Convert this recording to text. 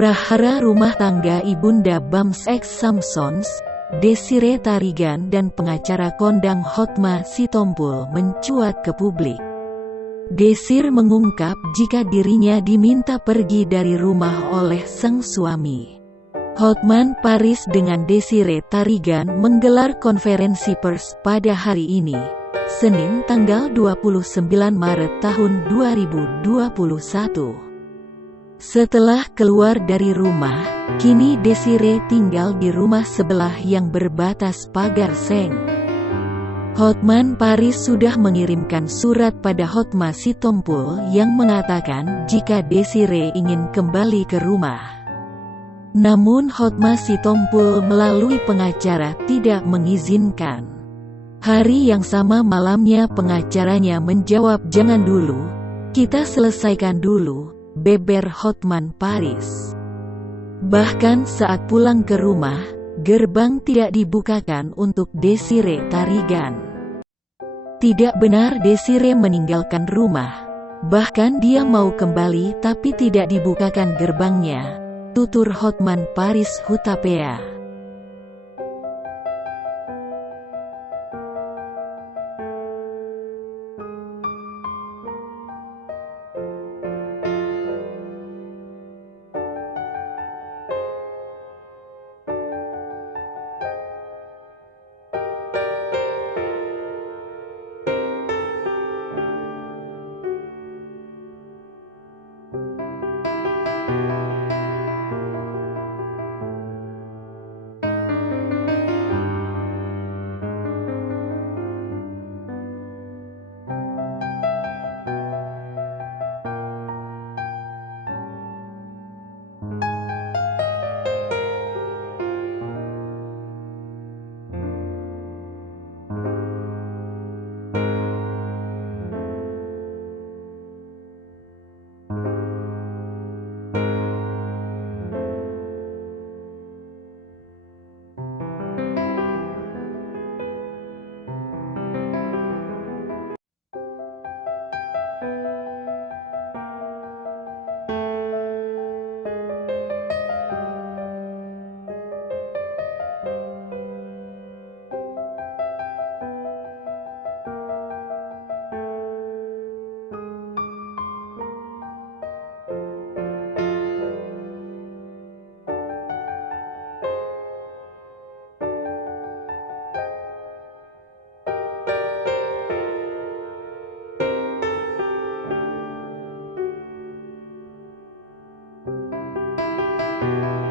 Prahara rumah tangga Ibunda Bams X Samsons, Desire Tarigan dan pengacara kondang Hotma Sitompul mencuat ke publik. Desir mengungkap jika dirinya diminta pergi dari rumah oleh sang suami. Hotman Paris dengan Desire Tarigan menggelar konferensi pers pada hari ini, Senin tanggal 29 Maret tahun 2021. Setelah keluar dari rumah, kini Desire tinggal di rumah sebelah yang berbatas pagar seng. Hotman Paris sudah mengirimkan surat pada Hotma Sitompul yang mengatakan jika Desire ingin kembali ke rumah. Namun Hotma Sitompul melalui pengacara tidak mengizinkan. Hari yang sama malamnya pengacaranya menjawab, "Jangan dulu, kita selesaikan dulu," beber Hotman Paris. Bahkan saat pulang ke rumah, gerbang tidak dibukakan untuk Desire Tarigan. Tidak benar Desire meninggalkan rumah. Bahkan dia mau kembali tapi tidak dibukakan gerbangnya, tutur Hotman Paris Hutapea.